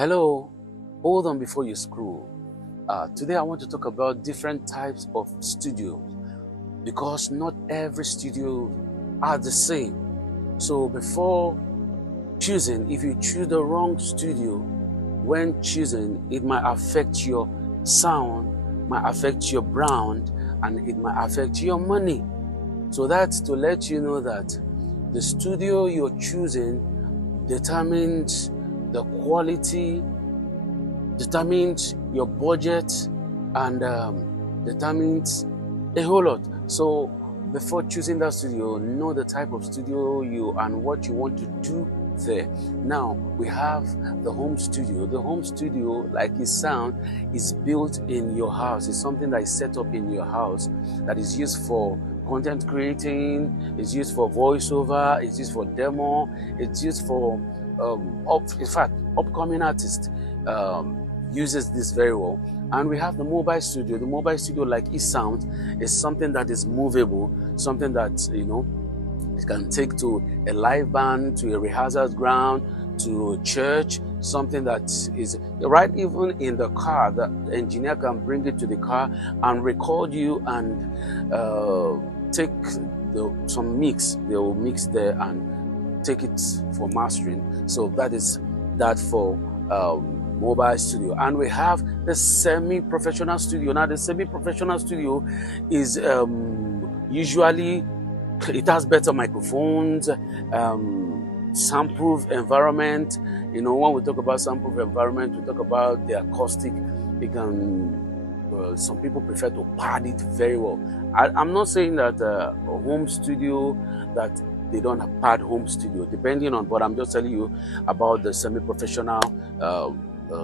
Hello, hold on before you scroll. Today I want to talk about different types of studios because not every studio are the same. So before choosing, if you choose the wrong studio, when choosing, it might affect your sound, might affect your brand, and it might affect your money. So that's to let you know that the studio you're choosing determines the quality, determines your budget, and determines a whole lot. So before choosing that studio, know the type of studio you and what you want to do there. Now we have the home studio. The home studio, like its sound, is built in your house. It's something that is set up in your house that is used for content creating, it's used for voiceover, it's used for demo, it's used for in fact, upcoming artists uses this very well. And we have the mobile studio. The mobile studio, like eSound, is something that is movable, something that it can take to a live band, to a rehearsal ground, to a church, something that is right even in the car. The engineer can bring it to the car and record you and take some mix. They will mix there and take it for mastering. So that is that for mobile studio. And we have the semi-professional studio. Now the semi-professional studio is usually, it has better microphones, soundproof environment. When we talk about soundproof environment, we talk about the acoustic. It can some people prefer to pad it very well. I'm not saying that a home studio that they don't have pad home studio, depending on, but I'm just telling you about the semi-professional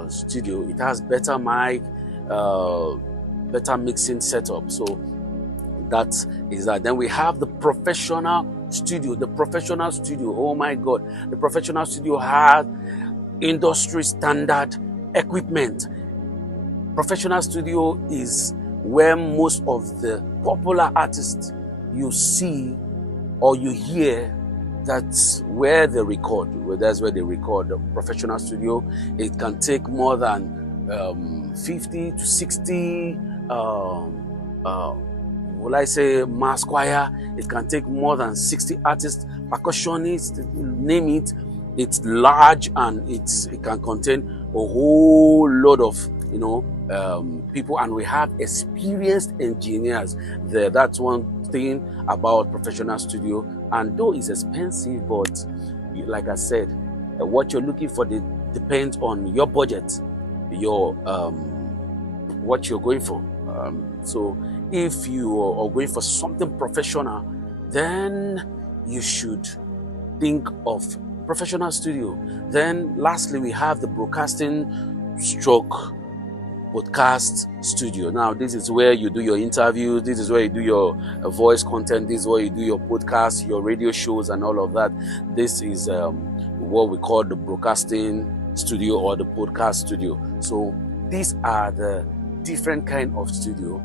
studio. It has better mic, better mixing setup. So that is that. Then we have the professional studio. The professional studio, oh my God, the professional studio has industry standard equipment. Professional studio is where most of the popular artists you see or you hear, that's where they record. That's where they record. The professional studio, it can take more than 50 to 60 will I say mass choir. It can take more than 60 artists, percussionists, name it. It's large and it can contain a whole lot of people, and we have experienced engineers there. That's one thing about professional studio. And though it's expensive, but like I said, what you're looking for depends on your budget, your what you're going for. So if you are going for something professional, then you should think of professional studio. Then lastly, we have the broadcasting stroke podcast studio. Now this is where you do your interviews, this is where you do your voice content, this is where you do your podcast, your radio shows and all of that. This is what we call the broadcasting studio or the podcast studio. So these are the different kind of studio